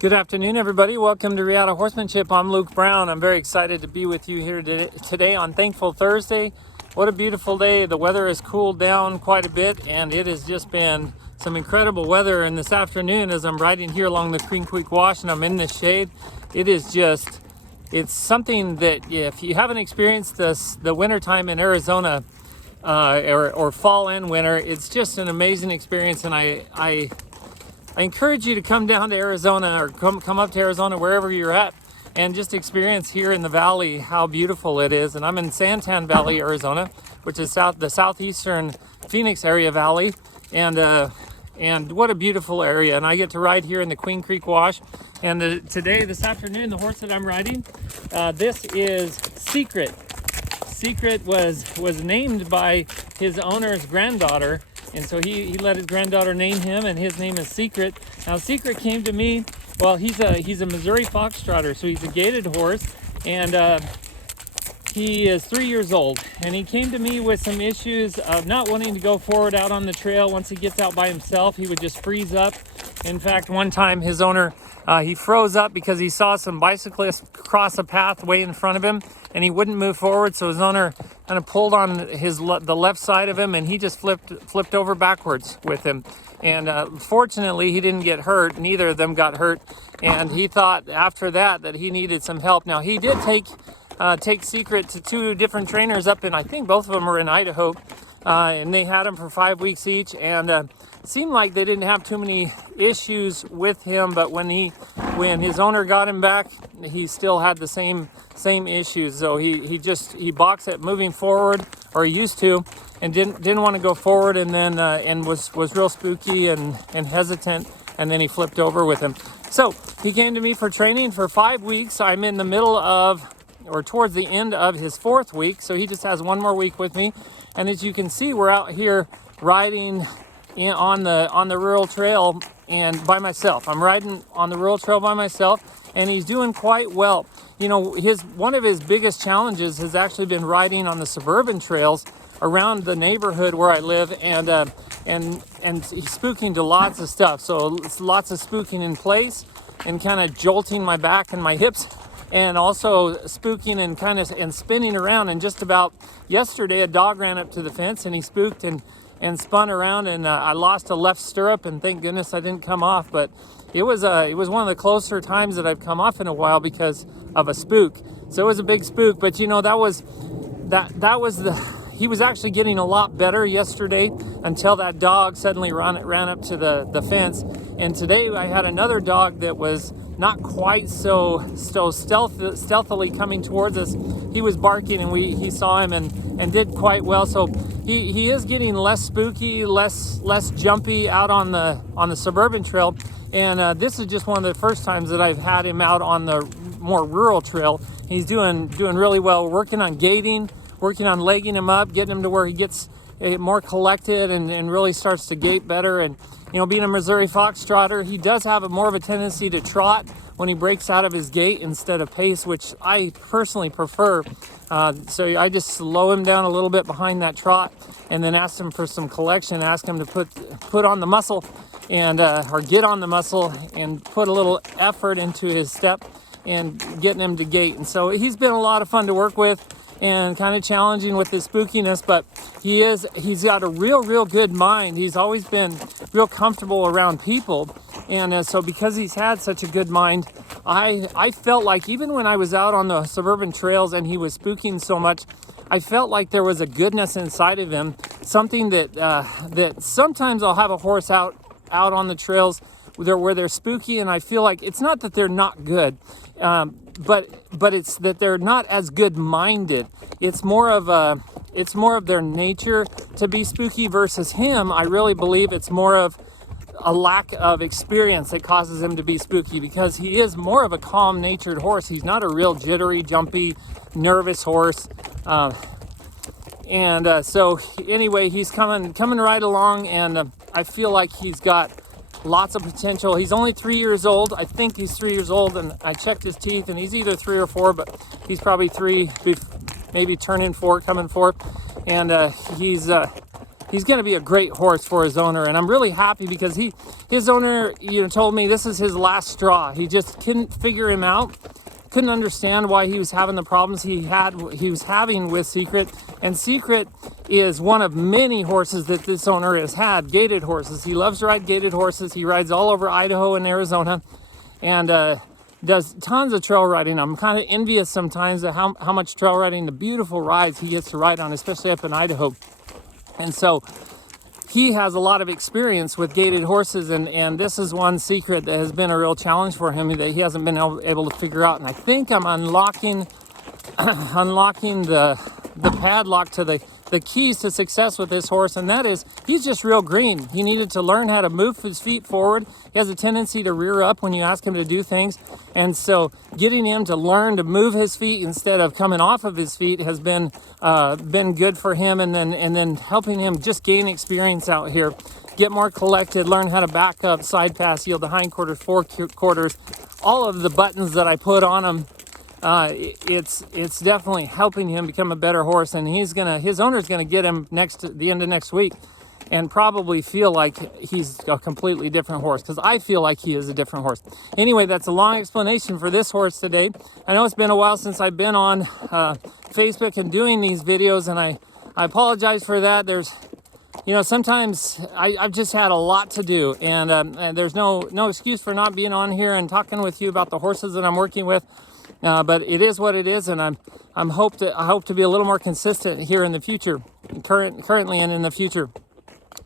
Good afternoon, everybody. Welcome to Reata Horsemanship. I'm Luke Brown. I'm very excited to be with you here today on Thankful Thursday. What a beautiful day. The weather has cooled down quite a bit, and it has just been some incredible weather. And this afternoon, as I'm riding here along the Queen Creek Wash and I'm in the shade, it's something that if you haven't experienced the wintertime in Arizona, or fall and winter, it's just an amazing experience. And I encourage you to come down to Arizona or come up to Arizona, wherever you're at, and just experience here in the valley how beautiful it is. And I'm in Santan Valley, Arizona, which is the southeastern Phoenix area valley, and what a beautiful area. And I get to ride here in the Queen Creek Wash. And this afternoon, the horse that I'm riding, this is Secret. Secret was named by his owner's granddaughter. And so he let his granddaughter name him, and his name is Secret. Now, Secret came to me. Well, he's a Missouri Fox Trotter, so he's a gaited horse, and he is 3 years old. And he came to me with some issues of not wanting to go forward out on the trail. Once he gets out by himself, he would just freeze up. In fact, one time his owner, he froze up because he saw some bicyclists cross a path way in front of him, and he wouldn't move forward. So his owner kind of pulled on the left side of him, and he just flipped over backwards with him. And fortunately, he didn't get hurt. Neither of them got hurt. And he thought after that he needed some help. Now, he did take Secret to two different trainers up in, I think both of them were in Idaho, and they had him for 5 weeks each, and seemed like they didn't have too many issues with him. But when his owner got him back, he still had the same issues. So he balks at moving forward, or he used to, and didn't want to go forward, and then and was real spooky and hesitant, and then he flipped over with him. So he came to me for training for 5 weeks. I'm in the middle of, or towards the end of, his 4th week, so he just has one more week with me. And as you can see, we're out here riding on the rural trail and by myself. I'm riding on the rural trail by myself, and he's doing quite well. You know, one of his biggest challenges has actually been riding on the suburban trails around the neighborhood where I live, and he's spooking to lots of stuff. So it's lots of spooking in place and kind of jolting my back and my hips, and also spooking and spinning around. And just about yesterday, a dog ran up to the fence and he spooked and spun around, and I lost a left stirrup, and thank goodness I didn't come off. But it was one of the closer times that I've come off in a while because of a spook. So it was a big spook. But you know, he was actually getting a lot better yesterday until that dog suddenly ran up to the fence. And today I had another dog that was not quite so stealthily coming towards us. He was barking, and he saw him and did quite well. So he is getting less spooky, less jumpy out on the suburban trail. And this is just one of the first times that I've had him out on the more rural trail. He's doing really well. Working on gaiting, working on legging him up, getting him to where he gets more collected and really starts to gait better. And you know, being a Missouri Fox Trotter, he does have more of a tendency to trot when he breaks out of his gait instead of pace, which I personally prefer. So I just slow him down a little bit behind that trot, and then ask him for some collection, ask him to put on the muscle, and or get on the muscle and put a little effort into his step and getting him to gait. And so he's been a lot of fun to work with, and kind of challenging with his spookiness, but he's got a real good mind. He's always been real comfortable around people, and so because he's had such a good mind, I felt like even when I was out on the suburban trails and he was spooking so much, I felt like there was a goodness inside of him, something that sometimes I'll have a horse out on the trails where they're spooky, and I feel like it's not that they're not good, but it's that they're not as good-minded. It's more of their nature to be spooky versus him. I really believe it's more of a lack of experience that causes him to be spooky, because he is more of a calm-natured horse. He's not a real jittery, jumpy, nervous horse. So anyway, he's coming right along, and I feel like he's got lots of potential. He's only 3 years old. I think he's 3 years old, and I checked his teeth, and he's either 3 or 4, but he's probably 3, maybe turning 4, coming 4. And he's going to be a great horse for his owner. And I'm really happy because his owner, told me this is his last straw. He just couldn't figure him out. Couldn't understand why he was having the problems he was having with Secret. And Secret is one of many horses that this owner has had, gaited horses. He loves to ride gaited horses. He rides all over Idaho and Arizona, and does tons of trail riding. I'm kind of envious sometimes of how much trail riding, the beautiful rides he gets to ride on, especially up in Idaho. And so he has a lot of experience with gaited horses, and this is one Secret that has been a real challenge for him that he hasn't been able to figure out. And I think I'm unlocking the padlock to the keys to success with this horse, and that is he's just real green. He needed to learn how to move his feet forward. He has a tendency to rear up when you ask him to do things, and so getting him to learn to move his feet instead of coming off of his feet has been good for him, and then helping him just gain experience out here, get more collected, learn how to back up, side pass, yield the hindquarters, forequarters, all of the buttons that I put on him. It's definitely helping him become a better horse, and his owner's gonna get him the end of next week, and probably feel like he's a completely different horse, because I feel like he is a different horse. Anyway, that's a long explanation for this horse today. I know it's been a while since I've been on Facebook and doing these videos, and I apologize for that. There's sometimes I've just had a lot to do, and there's no excuse for not being on here and talking with you about the horses that I'm working with. But it is what it is, and I hope to be a little more consistent here in the future, currently and in the future.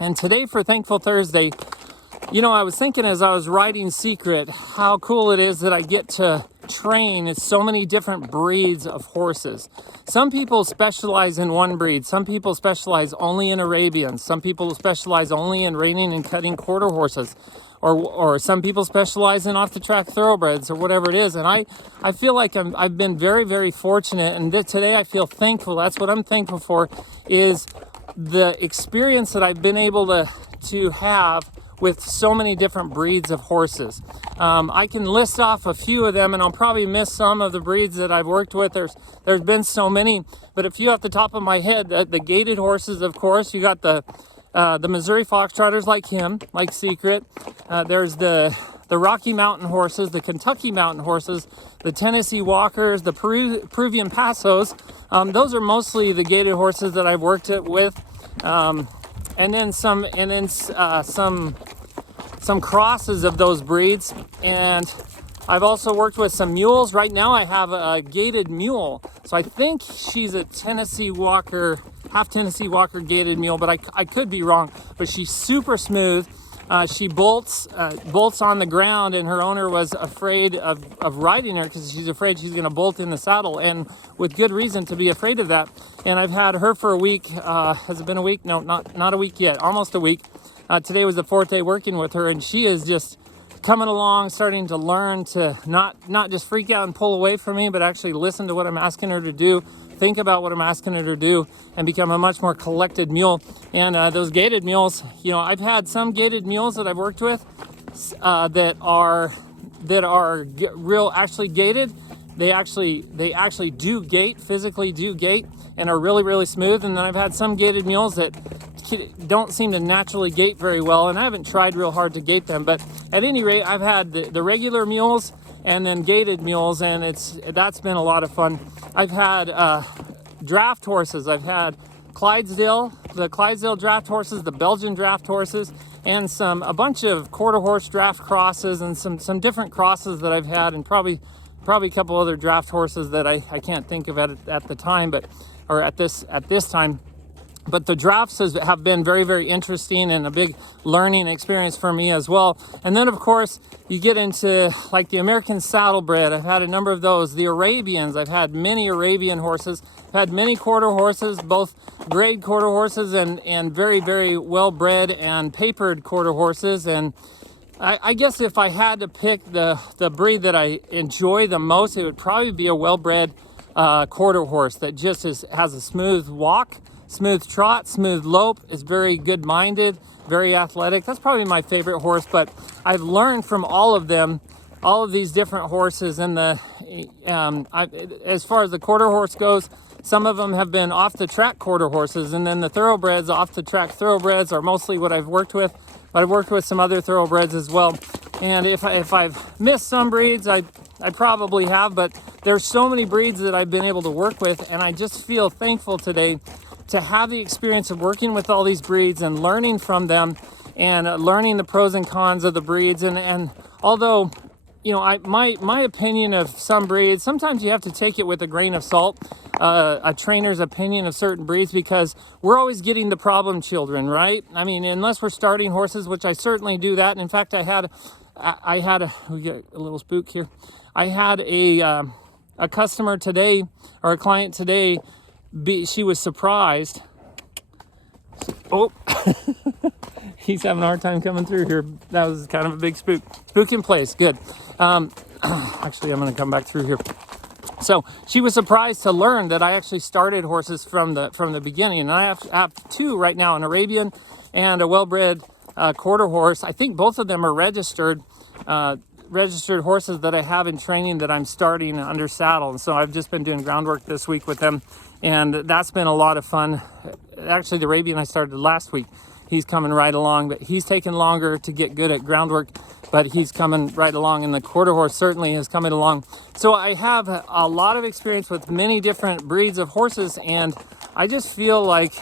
And today for Thankful Thursday, I was thinking as I was riding Secret how cool it is that I get to train so many different breeds of horses. Some people specialize in one breed. Some people specialize only in Arabians. Some people specialize only in reining and cutting quarter horses. Or some people specialize in off-the-track thoroughbreds or whatever it is. And I feel like I've been very, very fortunate. And today I feel thankful. That's what I'm thankful for, is the experience that I've been able to have with so many different breeds of horses. I can list off a few of them, and I'll probably miss some of the breeds that I've worked with. There's been so many, but a few off the top of my head. The gaited horses, of course. You got the Missouri Fox Trotters like him, like Secret. There's the Rocky Mountain horses, the Kentucky Mountain horses, the Tennessee Walkers, the Peruvian Pasos. Those are mostly the gaited horses that I've worked with. And then some crosses of those breeds. And I've also worked with some mules. Right now I have a gaited mule. So I think she's a Tennessee Walker, half Tennessee Walker gaited mule, but I could be wrong. But she's super smooth. She bolts on the ground, and her owner was afraid of riding her because she's afraid she's going to bolt in the saddle, and with good reason to be afraid of that. And I've had her for a week. Has it been a week? No, not a week yet. Almost a week. Today was the 4th day working with her, and she is just coming along, starting to learn to not just freak out and pull away from me, but actually listen to what I'm asking her to do, think about what I'm asking her to do, and become a much more collected mule. And those gaited mules, I've had some gaited mules that I've worked with that are actually gaited. They actually do gait, physically do gait, and are really, really smooth. And then I've had some gaited mules that don't seem to naturally gait very well, and I haven't tried real hard to gait them. But at any rate, I've had the regular mules and then gaited mules, and that's been a lot of fun. I've had draft horses. I've had the Clydesdale draft horses, the Belgian draft horses, and a bunch of quarter horse draft crosses, and some different crosses that I've had, and probably a couple other draft horses that I can't think of at the time, or at this time. But the drafts have been very, very interesting and a big learning experience for me as well. And then, of course, you get into like the American Saddlebred. I've had a number of those. The Arabians, I've had many Arabian horses. I've had many quarter horses, both grade quarter horses and very, very well-bred and papered quarter horses. And I guess if I had to pick the breed that I enjoy the most, it would probably be a well-bred quarter horse that just has a smooth walk, smooth trot, smooth lope, is very good-minded, very athletic. That's probably my favorite horse, but I've learned from all of them, all of these different horses. And as far as the quarter horse goes, Some of them have been off the track quarter horses, and then the thoroughbreds, off the track thoroughbreds are mostly what I've worked with, but I've worked with some other thoroughbreds as well. And if I've missed some breeds, I probably have, but there's so many breeds that I've been able to work with, and I just feel thankful today to have the experience of working with all these breeds and learning from them and learning the pros and cons of the breeds. And although, you know, my opinion of some breeds, sometimes you have to take it with a grain of salt, a trainer's opinion of certain breeds, because we're always getting the problem children, right? I mean, unless we're starting horses, which I certainly do that. And in fact, we get a little spook here. I had a customer today, or a client today, she was surprised. Oh, he's having a hard time coming through here. That was kind of a big spook. Spook in place, good. Actually, I'm going to come back through here. So she was surprised to learn that I actually started horses from the beginning, and I have two right now, an Arabian and a well-bred quarter horse. I think both of them are registered horses that I have in training that I'm starting under saddle. And so I've just been doing groundwork this week with them, and that's been a lot of fun. Actually, the Arabian I started last week. He's coming right along, but he's taken longer to get good at groundwork, but he's coming right along, and the quarter horse certainly is coming along. So I have a lot of experience with many different breeds of horses, and I just feel like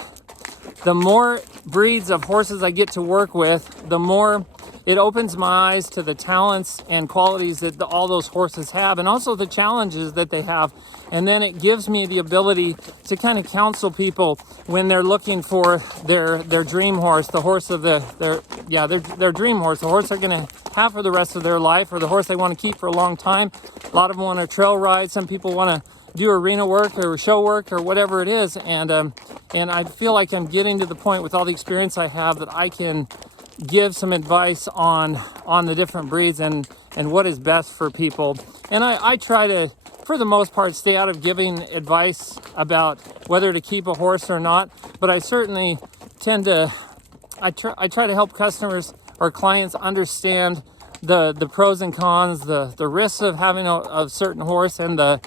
the more breeds of horses I get to work with, the more it opens my eyes to the talents and qualities that all those horses have, and also the challenges that they have. And then it gives me the ability to kind of counsel people when they're looking for their dream horse, the horse of their dream horse, the horse they're going to have for the rest of their life, or the horse they want to keep for a long time. A lot of them want to trail ride. Some people want to do arena work or show work or whatever it is. And I feel like I'm getting to the point with all the experience I have that I can give some advice on the different breeds and what is best for people. And I try to, for the most part, stay out of giving advice about whether to keep a horse or not, but I certainly tend to, I try to help customers or clients understand the pros and cons, the risks of having a certain horse, and the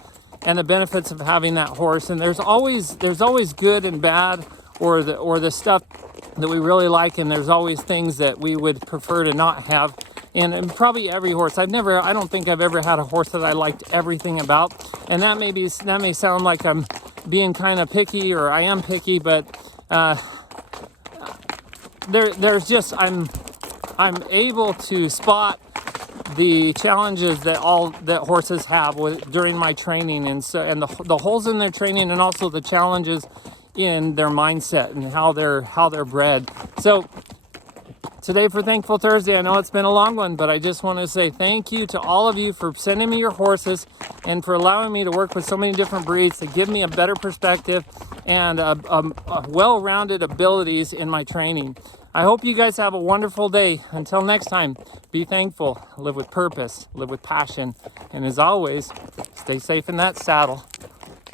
benefits of having that horse. And there's always good and bad, or the stuff that we really like, and there's always things that we would prefer to not have. And probably every horse, I don't think I've ever had a horse that I liked everything about. And that may sound like I'm being kind of picky, or I am picky, but there's just, I'm able to spot the challenges that horses have during my training, and the holes in their training, and also the challenges in their mindset and how they're bred. So today for Thankful Thursday, I know it's been a long one, but I just want to say thank you to all of you for sending me your horses and for allowing me to work with so many different breeds to give me a better perspective and a well-rounded abilities in my training. I hope you guys have a wonderful day. Until next time, be thankful, live with purpose, live with passion, and as always, stay safe in that saddle.